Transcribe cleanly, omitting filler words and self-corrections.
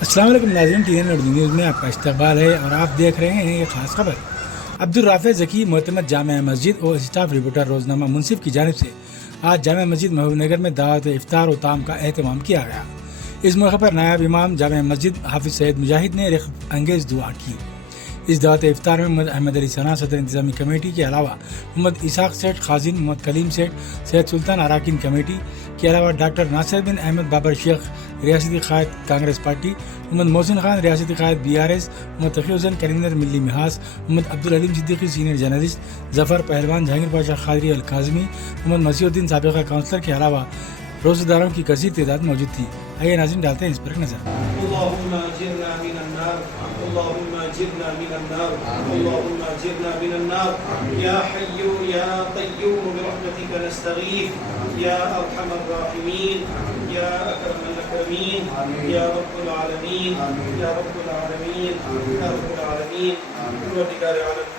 السلام علیکم ناظرین، ٹی این اردو نیوز میں آپ کا استقبال ہے اور آپ دیکھ رہے ہیں یہ خاص خبر۔ عبدالرافع ذکی معتمد جامع مسجد اور اسٹاف رپورٹر روزنامہ منصف کی جانب سے آج جامع مسجد محبوب نگر میں دعوت افطار و طعام کا اہتمام کیا گیا۔ اس موقع پر نائب امام جامع مسجد حافظ سید مجاہد نے رغبت انگیز دعا کی۔ اس دعوت افطار میں محمد احمد علی ثنا صدر انتظامی کمیٹی کے علاوہ محمد اسحاق سیٹھ خازن، محمد کلیم سیٹھ، سید سلطان اراکین کمیٹی کے علاوہ ڈاکٹر ناصر بن احمد بابر شیخ ریاستی قائد کانگریس پارٹی، محمد محسن خان ریاستی قائد BRS، محمد تقی حسین کنوینر ملی محاذ، محمد عبدالعلیم صدیقی سینئر جرنلسٹ، ظفر پہلوان، جہانگیر پاشا قادری الکاظمی، محمد مسیح الدین سابقہ کونسلر کے علاوہ روزہ داروں کی کثیر تعداد موجود تھی۔ آئیے ناظرین ڈالتے ہیں اس پر ایک نظر۔ اللهم اجرنا من النار، اللهم اجرنا من النار، اللهم اجرنا من النار، يا حي يا قيوم برحمتك نستغيث، يا ارحم الراحمين، يا اكرم الاكرمين، يا رب العالمين، يا رب العالمين، يا رب العالمين، پروردگار عالم